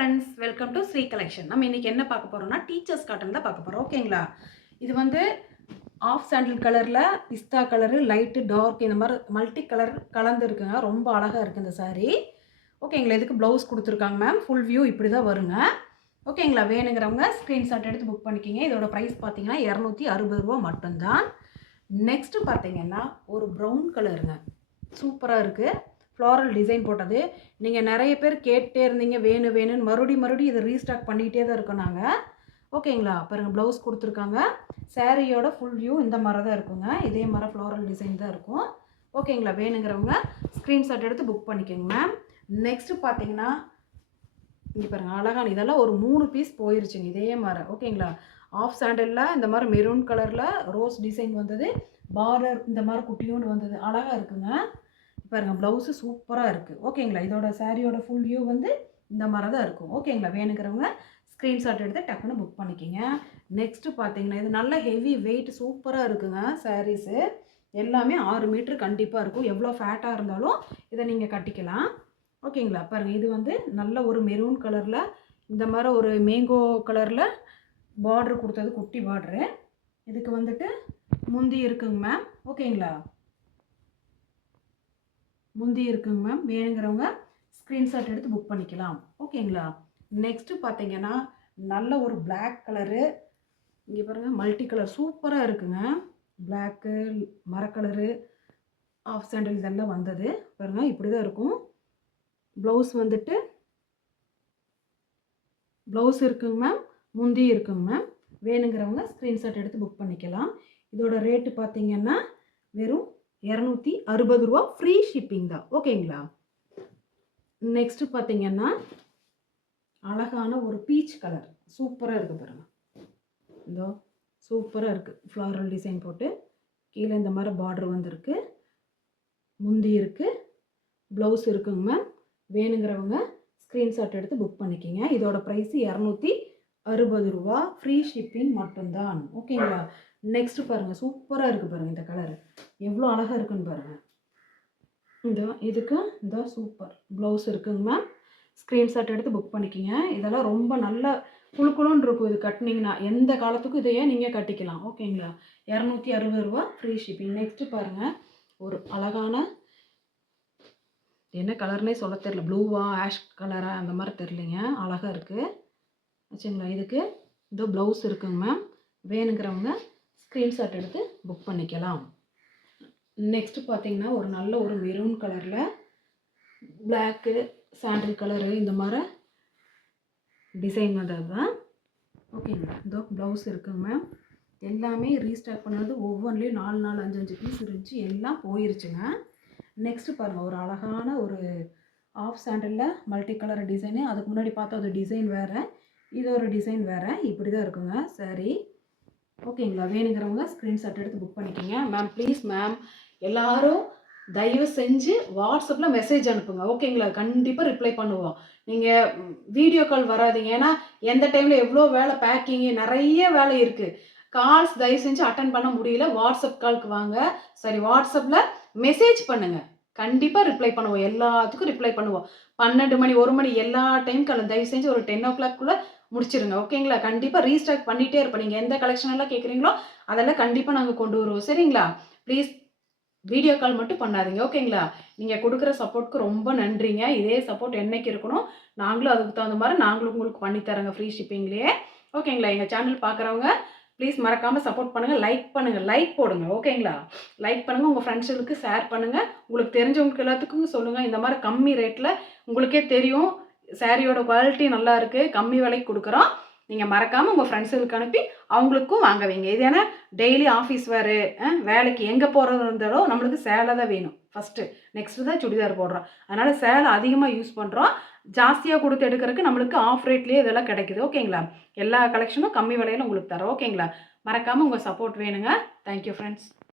friends, welcome to Sri Collection. நம்ம இன்னைக்கு என்ன பார்க்க போறோம்னா டீச்சர்ஸ் காட்டன் தான் பார்க்க போறோம். ஓகேங்களா? இது வந்து ஆஃப் சாண்டில் கலர்ல பிஸ்தா கலர், லைட் டார்க் இந்த மாதிரி மல்டி கலர் கலந்து இருக்குங்க. ரொம்ப அழகா இருக்கு இந்த saree. ஓகேங்களா? இதுக்கு ப்ளவுஸ் கொடுத்துருக்காங்க மேம். ஃபுல் வியூ இப்படி தான் வருங்க. ஓகேங்களா? வேணுங்கிறவங்க ஸ்கிரீன்ஷாட் எடுத்து புக் பண்ணிக்கிங்க. இதோட பிரைஸ் பார்த்தீங்கன்னா 260 ரூபா மட்டும்தான். நெக்ஸ்ட் பார்த்தீங்கன்னா ஒரு ப்ரௌன் கலருங்க. சூப்பராக இருக்குது. ஃப்ளாரல் டிசைன் போட்டது. நீங்கள் நிறைய பேர் கேட்டே இருந்தீங்க வேணும்னு மறுபடியும் இதை ரீஸ்டாக் பண்ணிக்கிட்டே தான் இருக்கோம் நாங்கள். ஓகேங்களா? பாருங்கள் ப்ளவுஸ் கொடுத்துருக்காங்க. சாரியோட ஃபுல் வியூ இந்த மாதிரி தான் இருக்குங்க. இதே மாதிரி ஃப்ளாரல் டிசைன் தான் இருக்கும். ஓகேங்களா? வேணுங்கிறவங்க ஸ்க்ரீன்ஷாட் எடுத்து புக் பண்ணிக்கோங்க மேம். நெக்ஸ்ட்டு பார்த்தீங்கன்னா இங்கே பாருங்கள் அழகான இதெல்லாம் ஒரு 3 பீஸ் போயிருச்சுங்க இதே மாதிரி. ஓகேங்களா? ஆஃப் சாண்டலில் இந்த மாதிரி மெரூன் கலரில் ரோஸ் டிசைன் வந்தது, பார்டர் இந்த மாதிரி குட்டியோண்டு வந்தது. அழகாக இருக்குங்க. பாருங்கள் ப்ளவுஸு சூப்பராக இருக்குது. ஓகேங்களா? இதோட சாரியோட ஃபுல் வியூ வந்து இந்த மாதிரி தான் இருக்கும். ஓகேங்களா? வேணுங்கிறவங்க ஸ்க்ரீன்ஷாட் எடுத்து டக்குன்னு புக் பண்ணிக்கிங்க. நெக்ஸ்ட்டு பார்த்தீங்கன்னா இது நல்ல ஹெவி வெயிட் சூப்பராக இருக்குங்க. சாரீஸு எல்லாமே 6 மீட்டர் கண்டிப்பாக இருக்கும். எவ்வளோ ஃபேட்டாக இருந்தாலும் இதை நீங்கள் கட்டிக்கலாம். ஓகேங்களா? பாருங்கள் இது வந்து நல்ல ஒரு மெரூன் கலரில் இந்த மாதிரி ஒரு மேங்கோ கலரில் பார்ட்ரு கொடுத்தது, குட்டி பார்ட்ரு. இதுக்கு வந்துட்டு முந்தி இருக்குங்க மேம். ஓகேங்களா? முந்தி இருக்குங்க மேம். வேணுங்கிறவங்க ஸ்க்ரீன்ஷாட் எடுத்து புக் பண்ணிக்கலாம். ஓகேங்களா? நெக்ஸ்ட்டு பார்த்தீங்கன்னா நல்ல ஒரு பிளாக் கலரு. இங்கே பாருங்கள் மல்டி கலர் சூப்பராக இருக்குங்க. பிளாக்கு, மரக்கலரு, ஆஃப் சாண்டில் இதெல்லாம் வந்தது. பாருங்கள் இப்படி தான் இருக்கும். ப்ளவுஸ் வந்துட்டு ப்ளவுஸ் இருக்குங்க மேம், முந்தி இருக்குங்க மேம். வேணுங்கிறவங்க ஸ்க்ரீன்ஷாட் எடுத்து புக் பண்ணிக்கலாம். இதோட ரேட்டு பார்த்தீங்கன்னா வெறும் 260 ரூபா. ஃப்ரீ ஷிப்பிங் தான். ஓகேங்களா? நெக்ஸ்ட்டு பார்த்தீங்கன்னா அழகான ஒரு பீச் கலர் சூப்பராக இருக்குது பாருங்கள். இதோ சூப்பராக இருக்குது. ஃப்ளாரல் டிசைன் போட்டு கீழே இந்த மாதிரி பார்டர் வந்துருக்கு. முந்தி இருக்குது, ப்ளவுஸ் இருக்குங்க மேம். வேணுங்கிறவங்க ஸ்க்ரீன்ஷாட் எடுத்து புக் பண்ணிக்கிங்க. இதோட ப்ரைஸு 260 ரூபா. ஃப்ரீ ஷிப்பிங் மட்டும்தான். ஓகேங்களா? நெக்ஸ்ட்டு பாருங்கள் சூப்பராக இருக்குது பாருங்கள். இந்த கலரு எவ்வளோ அழகாக இருக்குன்னு பாருங்கள். இதுக்கு இந்த சூப்பர் ப்ளவுஸ் இருக்குங்க மேம். ஸ்க்ரீன்ஷாட் எடுத்து புக் பண்ணிக்கிங்க. இதெல்லாம் ரொம்ப நல்ல குழுக்குழுன்னு இருக்கும். இது கட்டினீங்கன்னா எந்த காலத்துக்கும் இதையே நீங்கள் கட்டிக்கலாம். ஓகேங்களா? 260 ரூபா ஃப்ரீ ஷிப்பிங். நெக்ஸ்ட்டு பாருங்கள் ஒரு அழகான என்ன கலர்னே சொல்ல தெரியல. ப்ளூவா ஆஷ் கலரா அந்த மாதிரி தெரியலைங்க. அழகாக இருக்குது. ஆச்சுங்களா? இதுக்கு இதோ ப்ளவுஸ் இருக்குங்க மேம். வேணுங்கிறவங்க ஸ்க்ரீன்ஷாட் எடுத்து புக் பண்ணிக்கலாம். நெக்ஸ்ட்டு பார்த்தீங்கன்னா ஒரு நல்ல ஒரு மெரூன் கலரில் பிளாக்கு, சாண்டில் கலரு இந்த மாதிரி டிசைன் வந்தது தான். ஓகேங்களா? இதோ ப்ளவுஸ் இருக்குங்க மேம். எல்லாமே ரீஸ்டாக் பண்ணது. ஒவ்வொன்றிலையும் 4 5 பீஸ் இருந்துச்சு. எல்லாம் போயிருச்சுங்க. நெக்ஸ்ட்டு பாருங்கள் ஒரு அழகான ஒரு ஆஃப் சாண்டலில் மல்டி கலர் டிசைனு. அதுக்கு முன்னாடி பார்த்தா அது டிசைன் வேறு, இது ஒரு டிசைன் வேறு. இப்படி தான் இருக்குங்க சாரி. ஓகேங்களா? வேணுங்கிறவங்க ஸ்க்ரீன்ஷாட் எடுத்து புக் பண்ணிக்கிங்க. மேம் ப்ளீஸ் மேம் எல்லாரும் தயவு செஞ்சு வாட்ஸ்அப்பில் மெசேஜ் அனுப்புங்க. ஓகேங்களா? கண்டிப்பாக ரிப்ளை பண்ணுவோம். நீங்கள் வீடியோ கால் வராதிங்க. ஏன்னா எந்த டைமில் எவ்வளோ வேலை, பேக்கிங்கு நிறைய வேலை இருக்குது. கால்ஸ் தயவு செஞ்சு அட்டன் பண்ண முடியல. வாட்ஸ்அப் காலுக்கு வாங்க. சரி, வாட்ஸ்அப்பில் மெசேஜ் பண்ணுங்கள். கண்டிப்பாக ரிப்ளை பண்ணுவோம். எல்லாத்துக்கும் ரிப்ளை பண்ணுவோம். 12 மணி 1 மணி எல்லா டைமுக்கும் தயவு செஞ்சு ஒரு 10 o'clock முடிச்சிருங்க. ஓகேங்களா? கண்டிப்பாக ரீஸ்டாக் பண்ணிகிட்டே இருப்போம். நீங்கள் எந்த கலெக்ஷன் எல்லாம் கேட்குறீங்களோ அதெல்லாம் கண்டிப்பாக நாங்கள் கொண்டு வருவோம். சரிங்களா? ப்ளீஸ் வீடியோ கால் மட்டும் பண்ணாதீங்க. ஓகேங்களா? நீங்கள் கொடுக்குற சப்போர்ட்க்கு ரொம்ப நன்றிங்க. இதே சப்போர்ட் என்னைக்கு இருக்கணும், நாங்களும் அதுக்கு தகுந்த மாதிரி நாங்களும் உங்களுக்கு பண்ணித்தரோங்க ஃப்ரீ ஷிப்பிங்லேயே. ஓகேங்களா? எங்கள் சேனல் பார்க்குறவங்க ப்ளீஸ் மறக்காமல் சப்போர்ட் பண்ணுங்கள். லைக் போடுங்க. ஓகேங்களா? லைக் பண்ணுங்கள். உங்கள் ஃப்ரெண்ட்ஸுகளுக்கு ஷேர் பண்ணுங்கள். உங்களுக்கு தெரிஞ்சவங்களுக்கு எல்லாத்துக்கும் சொல்லுங்கள். இந்த மாதிரி கம்மி ரேட்டில் உங்களுக்கே தெரியும் சாரியோட குவாலிட்டி நல்லா இருக்குது, கம்மி விலைக்கு கொடுக்குறோம். நீங்கள் மறக்காமல் உங்கள் ஃப்ரெண்ட்ஸுகளுக்கு அனுப்பி அவங்களுக்கும் வாங்க வைங்க. இது ஏன்னா டெய்லி ஆஃபீஸ் வேறு, வேலைக்கு எங்கே போகிறது இருந்தாலும் நம்மளுக்கு சேலை தான் வேணும் ஃபஸ்ட்டு. நெக்ஸ்ட்டு தான் சுடிதார் போடுறோம். அதனால் சேலை அதிகமாக யூஸ் பண்ணுறோம். ஜாஸ்தியாக கொடுத்து எடுக்கிறதுக்கு நம்மளுக்கு ஆஃப் ரேட்லேயே இதெல்லாம் கிடைக்குது. ஓகேங்களா? எல்லா கலெக்ஷனும் கம்மி விலையில் உங்களுக்கு தரோம். ஓகேங்களா? மறக்காமல் உங்கள் சப்போர்ட் வேணுங்க. Thank you friends.